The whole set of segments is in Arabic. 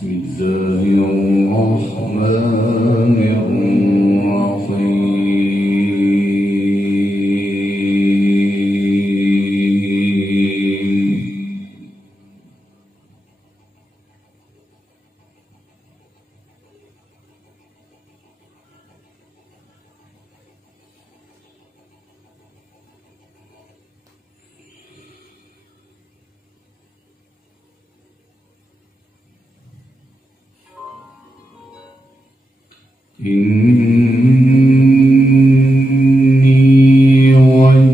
بسم الله الرحمن الرحيم. إني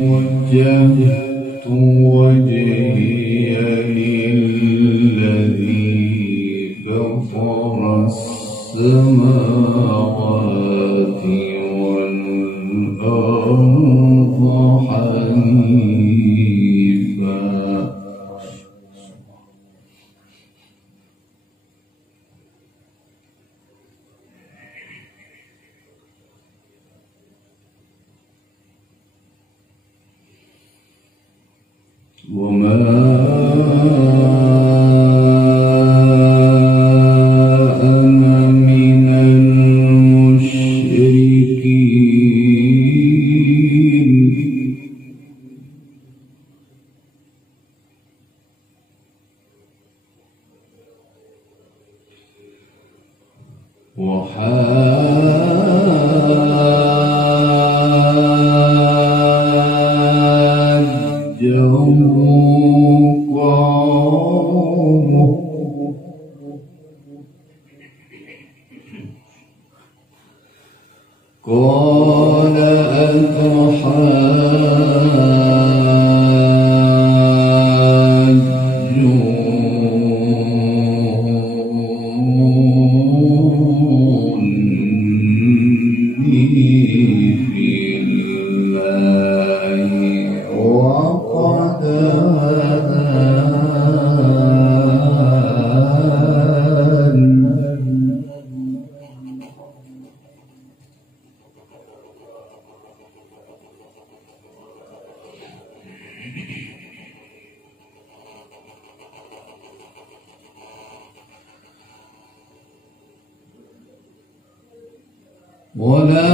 وجهت وجهي للذي فطر السماوات والأرض حنيفا وما أنا من المشركين. قال أتحاجوني في الله وقد ولا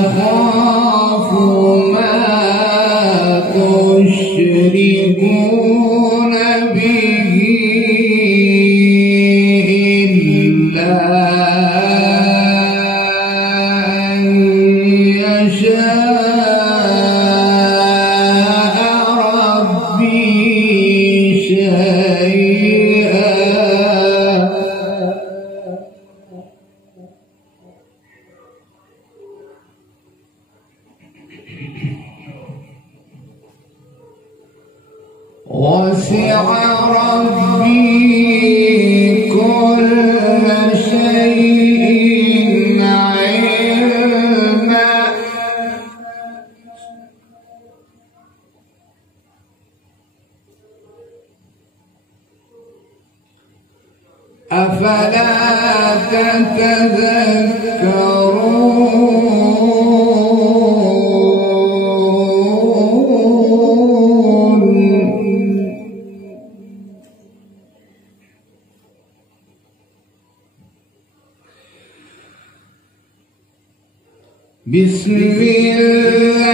أخاف ما تشركون به إلا أن يشاء ربي شيئا وسع ربي كل شيء علما أفلا تتذكرون بسم الله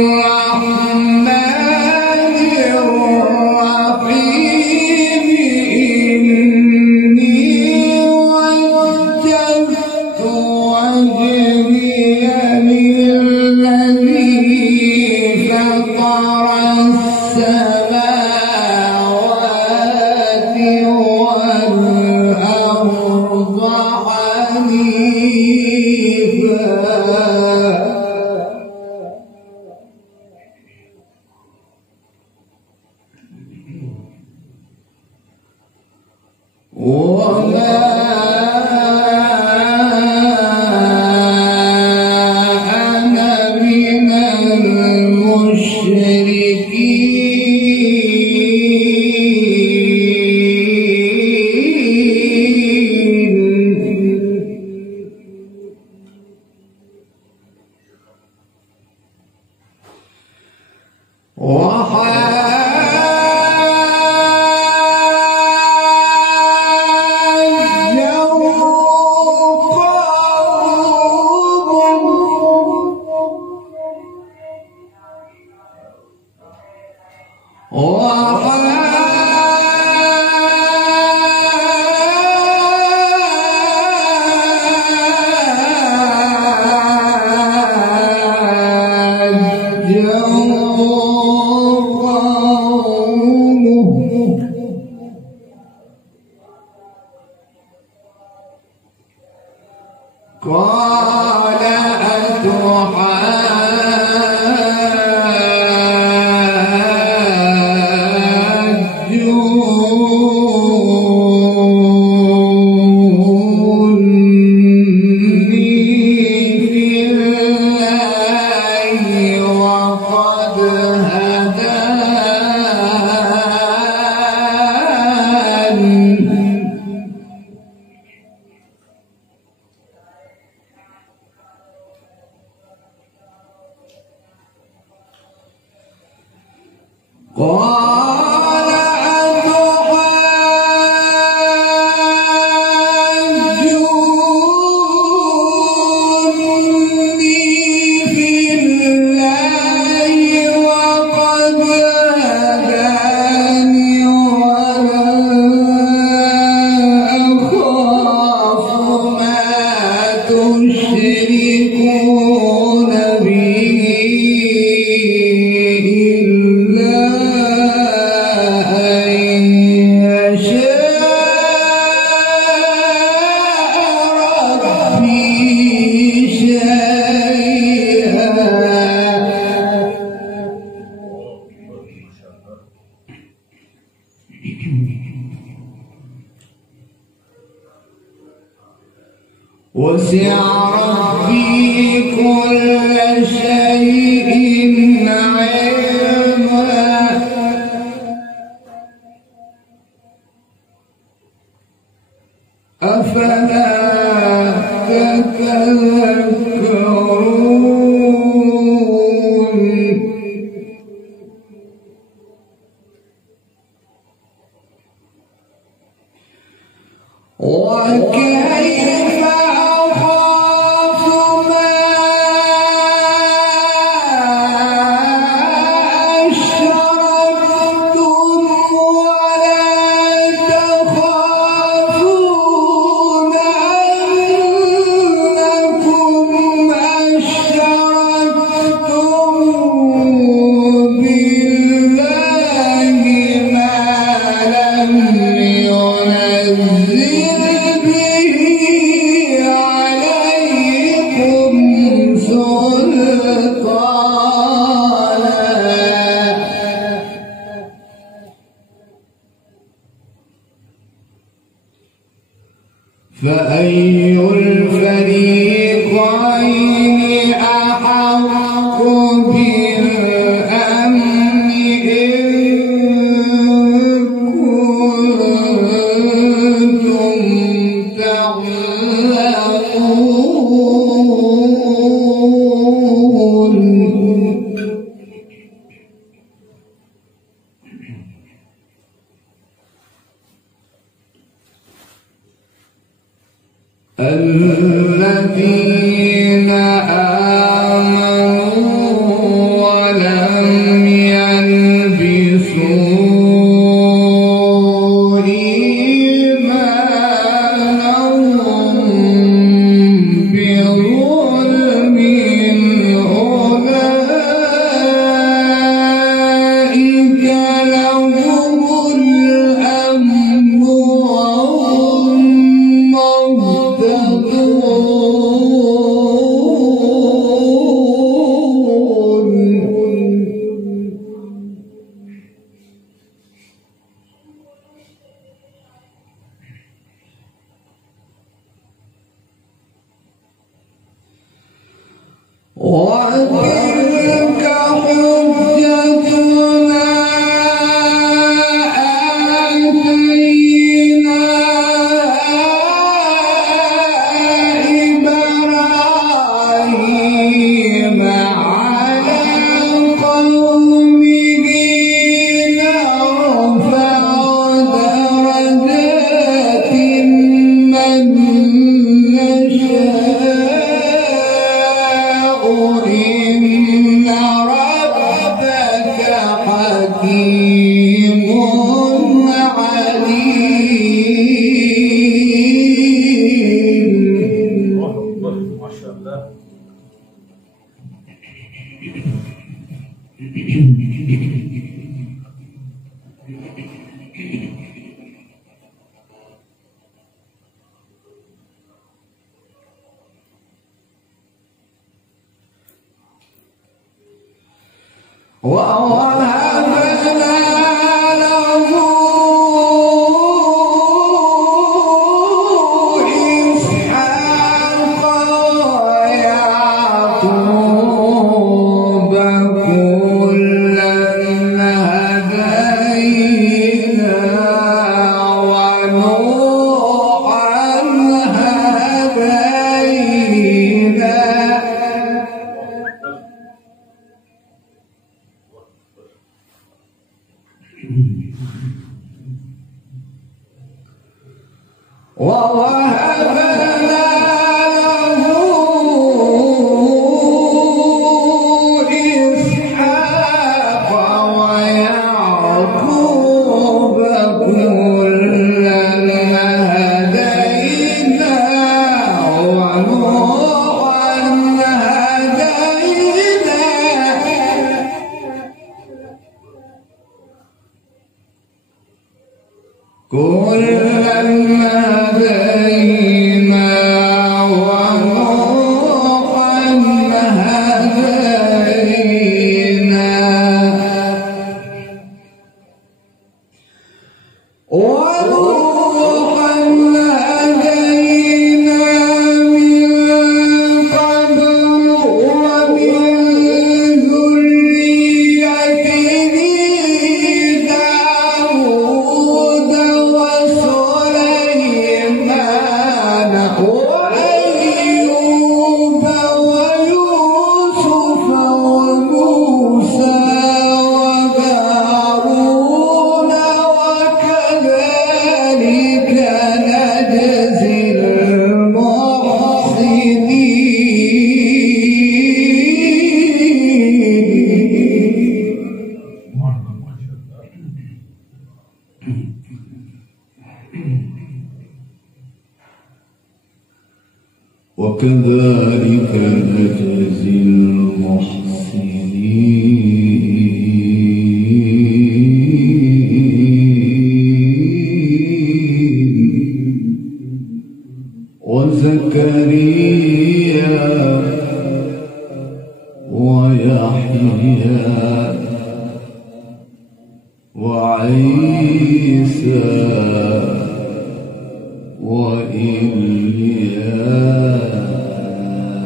الرحمن الرحيم. إني وجهت وجهي للذي فطر السماوات والأرض وما أنا من المشركين. قال وسع ربي كل شيء علما أفلا تتذكرون وكيف أخاف ما أشركتم ولا تخافون أنكم أشركتم بالله ما لم ينزل فأي الفريقين أحق بالأمن إن كنتم تعلمون الذين آمنوا ولم يلبسوا إيمانهم بظلم أولئك لهم الأمن وهم وتلك حجتنا آتينا إبراهيم على قومه نرفع درجات من نشاء إن ووهبنا له إسحاق ويعقوب كلا هدينا ونوحا هدينا ووهبنا له إسحاق ويعقوب كلا هدينا ونوحا هدينا كلا هدينا ونوحا هدينا ونوحا هدينا من قبل ومن ذريته داود وسليمان وأيوب ويوسف وموسى وهارون وكذلك نجزي المحسنين وكذلك نجزي المحسنين وزكريا ويحيى وعيسى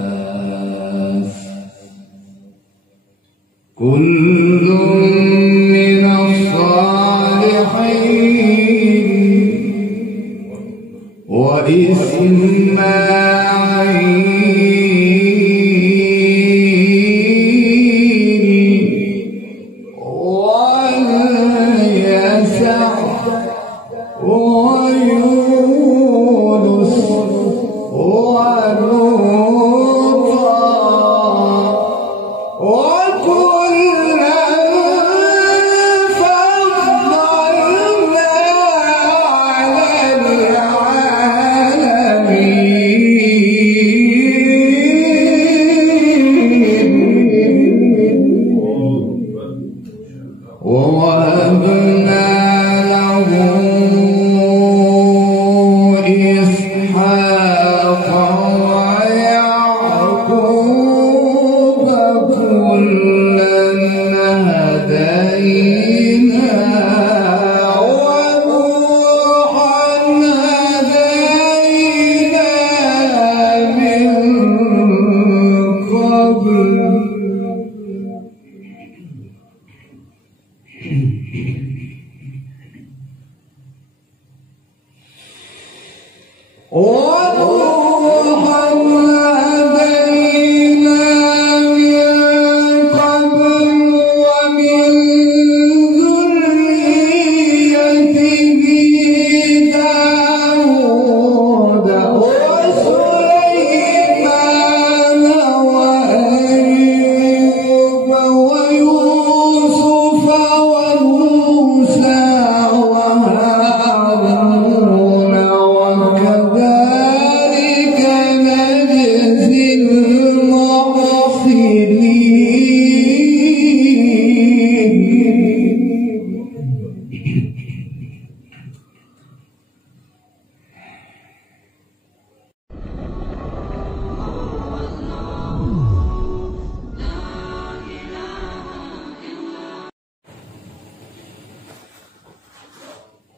وإلياس كل من الصالحين وإسماعيل واليسع ويونس ولوط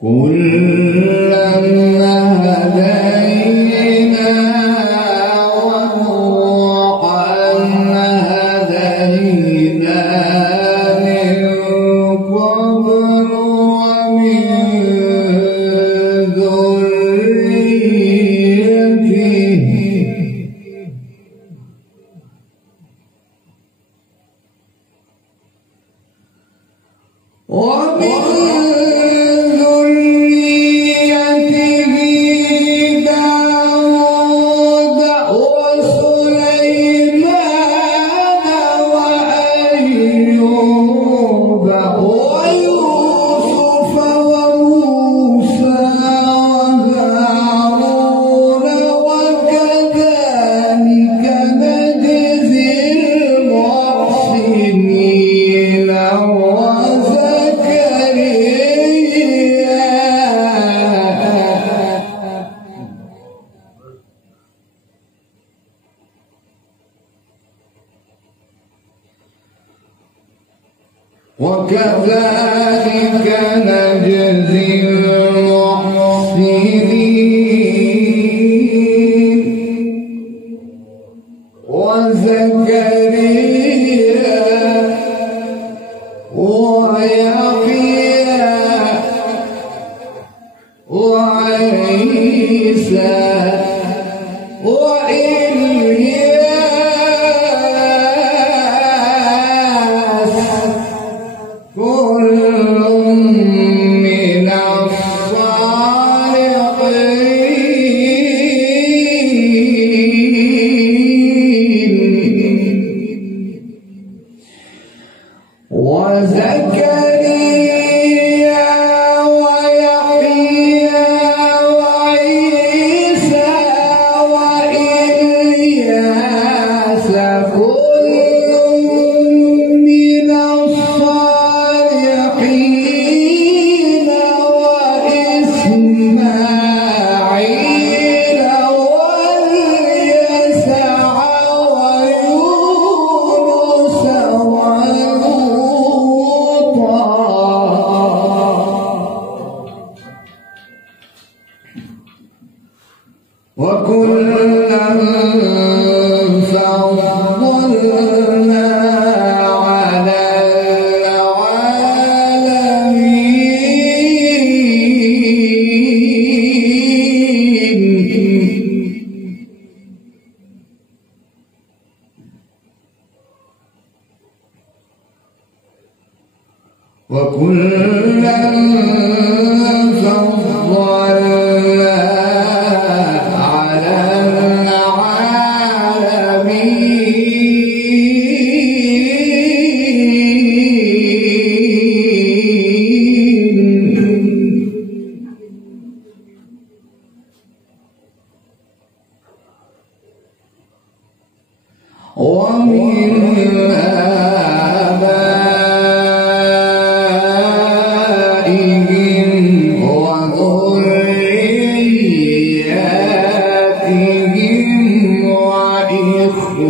كلا هدينا ونوحا هدينا من قبل ومن ذريته داود وسليمان وأيوب ويوسف وموسى وهارون وكذلك نجزي المحسنين وكذلك نجزي المحسنين وزكريا ويحيى وعيسى وإلياس كل من الصالحين وزكريا ويحيى وعيسى وإلياس كل من الصالحين وإسماعيل واليسع ويونس وكلا فضلنا على العالمين وكلا فضلنا على العالمين ومن آبائهم وذرياتهم وإخوانهم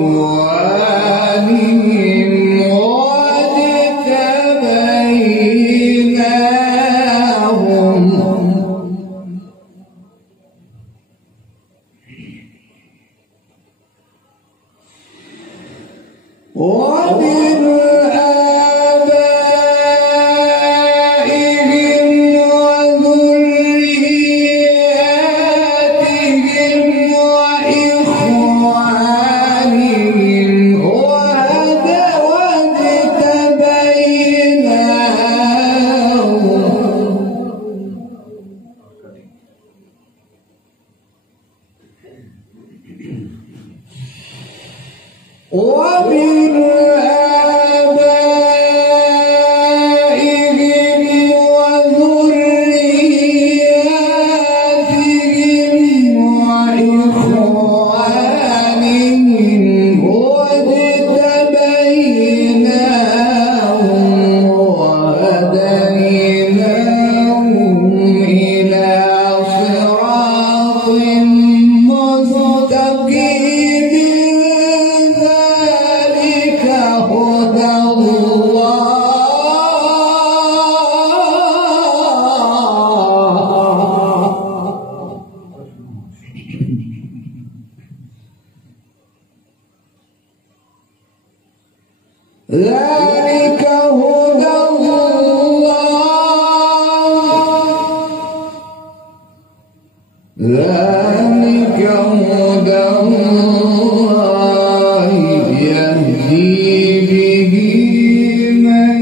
واجتبيناهم ومن آبائهم وذرياتهم وإخوانهم واجتبيناهم ومن آبائهم وذرياتهم وإخوانهم واجتبيناهم وهديناهم إلى صراط مستقيم ذلك ذلك هدى الله يهدي به من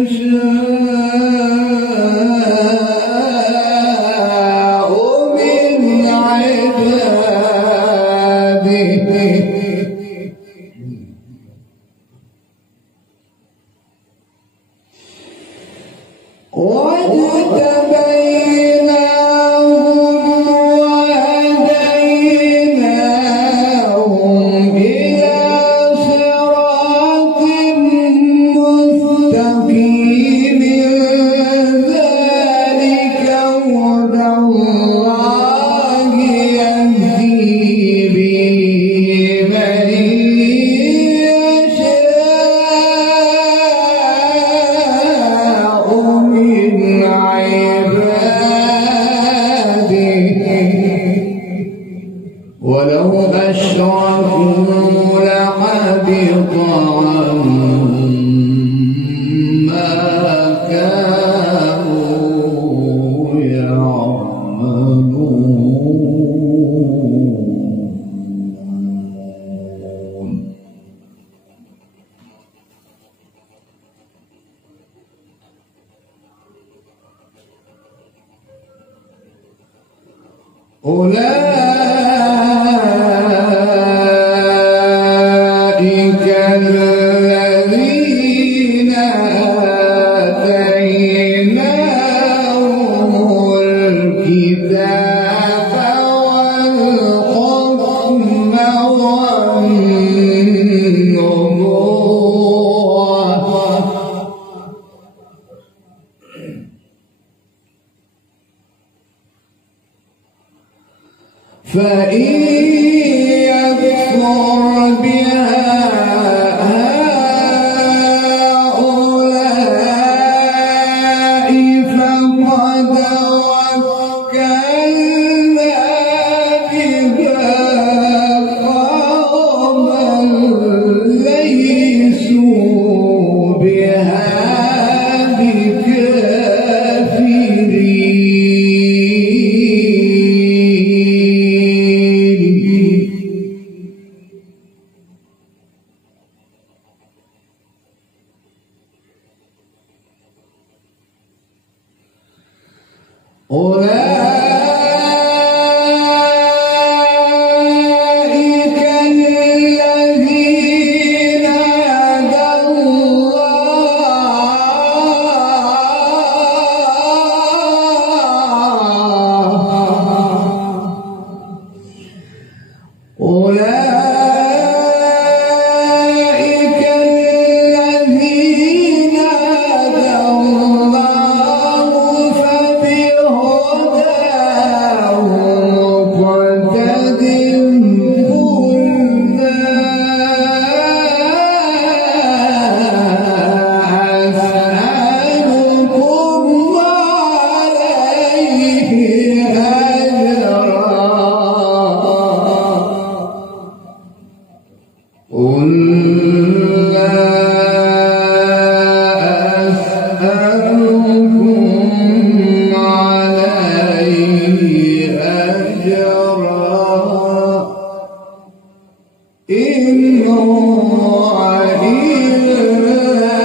يشاء من عباده واجتبيناهم وهديناهم إلى صراط مستقيم ذلك هدى الله يهدي به من يشاء من عباده ولو أشركوا لحبط عنهم ما كانوا يعملون. أولئك الذين آتيناهم الكتاب والحكم والنبوة فإن يكفر بها هؤلاء فقد وكلنا بها قوما ليسوا بها أولئك الذين هدى الله أولئك الذين هدى الله فبهداه مقتدٍ قل أسألكم عليه أجرا قل لا أسألكم عليه أجرا إن هو إلا